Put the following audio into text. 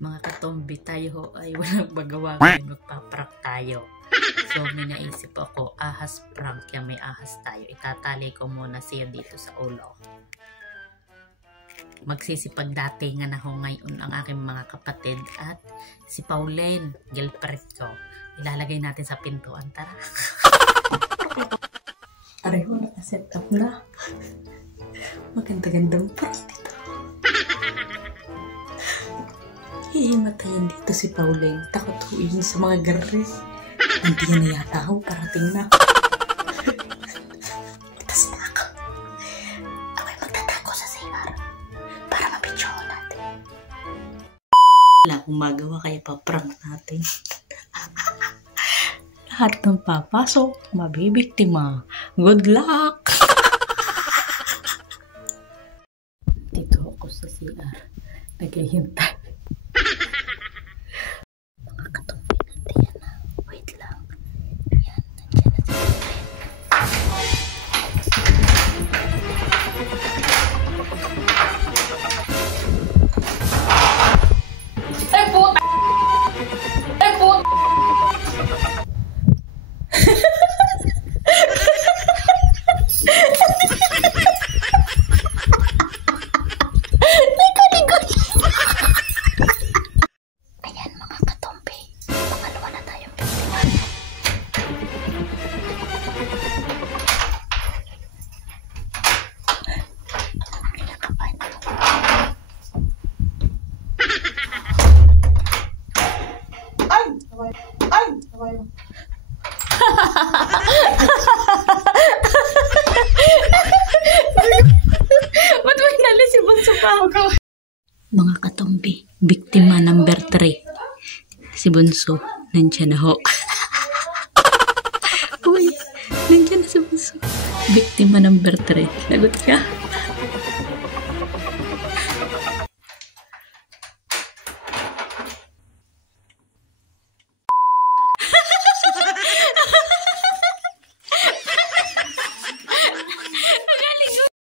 Mga katombi, tayo ho ay walang magawa ngayon, magpaprank tayo. So may naisip ako, ahas prank, yan may ahas tayo. Itatali ko muna siya dito sa ulo. Magsisipagdatingan ako ngayon ang aking mga kapatid at si Pauline, girlfriend ko. Ilalagay natin sa pintuan, tara. Pareho naka-set up na. Maganda-gandang prank dito. Hihimatayan dito si Pauline. Takot ho yun sa mga garis. Hindi na yata ako, parating na. Itas na ako. Ako'y magtatago sa CR para mapidyohan natin. Wala akong magawa kaya pa-prank natin. Lahat ng papasok, mabibiktima. Good luck! Dito ako sa CR. Naghihintay. Mga katumbi, nandiyan na. Wait lang. Yan, nandiyan na si Ay, puta! Ay, puta! Ayan mga katombe, pangalawa na tayong biktima. Kinakabahan ako. Ay! Ay! Ay! Ba't may nalis yung bunso pa ako? Mga katombi, biktima number 3. Si Bunso, nandiyan na ho. Uy, nandiyan na si Bunso. Biktima number 3. Lagot ka?